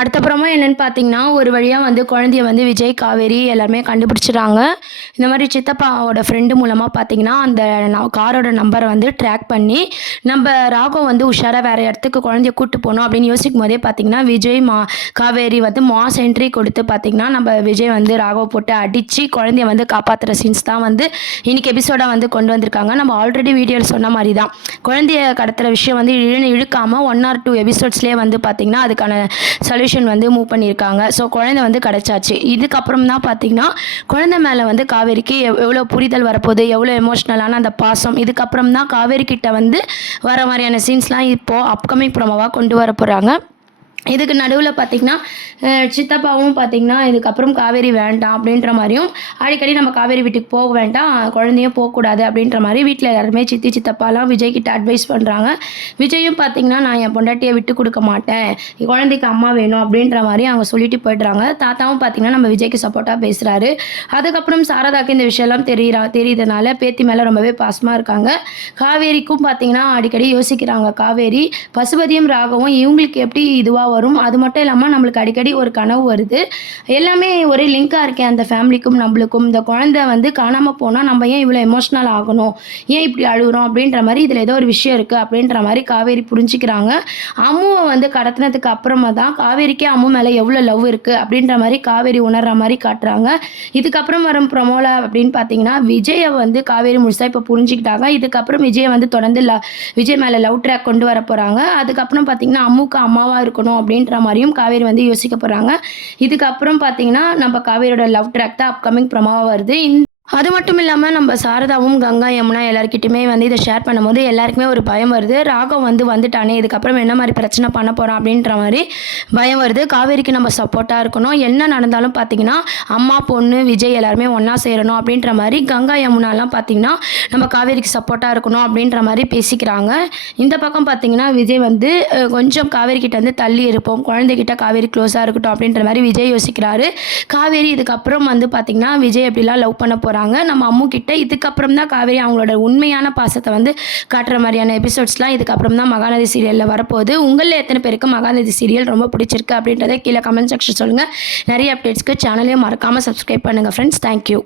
அடுத்தப்புறமா என்னன்னு பார்த்தீங்கன்னா, ஒரு வழியா வந்து குழந்தைய வந்து விஜய், காவேரி எல்லாருமே கண்டுபிடிச்சுறாங்க. இந்த மாரி சித்தப்பாவோட ஃப்ரெண்டு மூலமா பார்த்தீங்கன்னா, அந்த காரோட நம்பர வந்து ட்ராக் பண்ணி, நம்ப ராகவ் வந்து உஷாரா வேற இடத்துக்கு குழந்தைய கூட்டு போணும் அப்படின்னு யோசிக்கும்போதே பார்த்தீங்கன்னா, விஜய், காவேரி வந்து மாஸ் என்ட்ரி கொடுத்து பார்த்தீங்கன்னா, நம்ப விஜய் வந்து ராகவ போட்டு அடிச்சு குழந்தைய வந்து காப்பாத்துற சீன்ஸ் தான் வந்து இன்னைக்கு எபிசோடா வந்து கொண்டு வந்திருக்காங்க. நம்ம ஆல்ரெடி வீடியோல சொன்ன மாரி தான். குழந்தைய கடத்துற விஷயம் வந்து இழுக்காம 1 ஆர் 2 எபிசோட்ஸ்லயே வந்து பார்த்தீங்கன்னா, அதுக்கான சொல்யூஷன் வந்து மூவ் பண்ணியிருக்காங்க. ஸோ குழந்தை வந்து கிடைச்சாச்சு. இதுக்கப்புறம் தான் பார்த்தீங்கன்னா, குழந்தை மேலே வந்து காவேரிக்கு எவ்வளோ புரிதல் வரப்போகுது, எவ்வளோ எமோஷ்னலான அந்த பாசம், இதுக்கப்புறம் தான் காவேரி கிட்ட வந்து வர மாதிரியான சீன்ஸ்லாம் இப்போது அப்கமிங் ப்ரோமோவாக கொண்டு வர போகிறாங்க. இதுக்கு நடுவில் பார்த்தீங்கன்னா, சித்தப்பாவும் பார்த்தீங்கன்னா, இதுக்கப்புறம் காவேரி வேண்டாம் அப்படின்ற மாரியும், அடிக்கடி நம்ம காவேரி வீட்டுக்கு போக வேண்டாம், குழந்தையும் போகக்கூடாது அப்படின்ற மாரி வீட்டில் எல்லாருமே சித்தி, சித்தப்பாலாம் விஜய் கிட்ட அட்வைஸ் பண்ணுறாங்க. விஜயும் பார்த்தீங்கன்னா, நான் என் பொண்டாட்டியை விட்டு கொடுக்க மாட்டேன், குழந்தைக்கு அம்மா வேணும் அப்படின்ற மாரி அவங்க சொல்லிட்டு போயிடுறாங்க. தாத்தாவும் பார்த்தீங்கன்னா, நம்ம விஜய்க்கு சப்போர்ட்டாக பேசுகிறாரு. அதுக்கப்புறம் சாரதாக்கு இந்த விஷயம்லாம் தெரியுதுனால பேத்தி மேலே ரொம்பவே பாசமாக இருக்காங்க. காவேரிக்கும் பார்த்தீங்கன்னா, அடிக்கடி யோசிக்கிறாங்க காவேரி, பசுபதியும் ராகவும் இவங்களுக்கு எப்படி இதுவாக வரும். அது மட்டும் இல்லாமல் நம்மளுக்கு அடிக்கடி ஒரு கனவு வருது, எல்லாமே ஒரே லிங்காக இருக்கேன் அந்த ஃபேமிலிக்கும் நம்மளுக்கும். இந்த குழந்தை வந்து காணாமல் போனால் நம்ம ஏன் இவ்வளோ எமோஷ்னல் ஆகணும், ஏன் இப்படி அழுகுறோம் அப்படின்ற மாதிரி இதில் ஏதோ ஒரு விஷயம் இருக்குது அப்படின்ற மாதிரி காவேரி புரிஞ்சுக்கிறாங்க. அம்முவை வந்து கடத்தினதுக்கு அப்புறமா தான் காவேரிக்கே அம்மு மேலே எவ்வளோ லவ் இருக்குது அப்படின்ற மாதிரி காவேரி உணர்ற மாதிரி காட்டுறாங்க. இதுக்கப்புறம் வரும் ப்ரமோல அப்படின்னு பார்த்தீங்கன்னா, விஜயை வந்து காவேரி முழுசாக இப்போ புரிஞ்சுக்கிட்டாங்க. இதுக்கப்புறம் விஜயை வந்து தொடர்ந்து விஜய் மேலே லவ் ட்ராக் கொண்டு வர போகிறாங்க. அதுக்கப்புறம் பார்த்தீங்கன்னா, அம்முக்கு அம்மாவாக இருக்கணும் அப்படின்ற மாதிரியும் காவேரி வந்து யோசிக்க போகிறாங்க. இதுக்கப்புறம் பார்த்தீங்கன்னா, நம்ம காவேரியோட லவ் ட்ராக் தான் அப்கமிங் ப்ரோமோவாக வருது. அது மட்டும் இல்லாமல் நம்ம சாரதாவும், கங்கா, யமுனா எல்லாருக்கிட்டையுமே வந்து இதை ஷேர் பண்ணும்போது எல்லாருக்குமே ஒரு பயம் வருது. ராகவ் வந்துட்டானே, இதுக்கப்புறம் என்ன மாதிரி பிரச்சனை பண்ண போகிறான் அப்படின்ற மாதிரி பயம் வருது. காவேரிக்கு நம்ம சப்போர்ட்டாக இருக்கணும், என்ன நடந்தாலும் பார்த்தீங்கன்னா அம்மா, பொண்ணு, விஜய் எல்லாருமே ஒன்றா சேரணும் அப்படின்ற மாதிரி கங்கா, யமுனாலாம் பார்த்தீங்கன்னா நம்ம காவேரிக்கு சப்போர்ட்டாக இருக்கணும் அப்படின்ற மாதிரி பேசிக்கிறாங்க. இந்த பக்கம் பார்த்தீங்கன்னா விஜய் வந்து கொஞ்சம் காவேரி கிட்ட வந்து தள்ளி இருப்போம், குழந்தைகிட்ட காவேரி க்ளோஸாக இருக்கட்டும் அப்படின்ற மாதிரி விஜய் யோசிக்கிறாரு. காவேரி இதுக்கப்புறம் வந்து பார்த்தீங்கன்னா விஜய் எப்படிலாம் லவ் பண்ண போகிறாங்க நம்ம அம்மு கிட்ட. இதுக்கப்புறம் தான் காவேரி அவங்களோட உண்மையான பாசத்தை வந்து காட்டுற மாதிரியான எபிசோட்ஸ்லாம் இதுக்கப்புறம் தான் மகாநதி சீரியலில் வரப்போகுது. உங்களில் எத்தனை பேருக்கு மகாநதி சீரியல் ரொம்ப பிடிச்சிருக்கு அப்படின்றத கீழே கமெண்ட் செக்ஷன் சொல்லுங்கள். நிறைய அப்டேட்ஸ்க்கு சேனலையும் மறக்காமல் சப்ஸ்கிரைப் பண்ணுங்கள் ஃப்ரெண்ட்ஸ். தேங்க்யூ.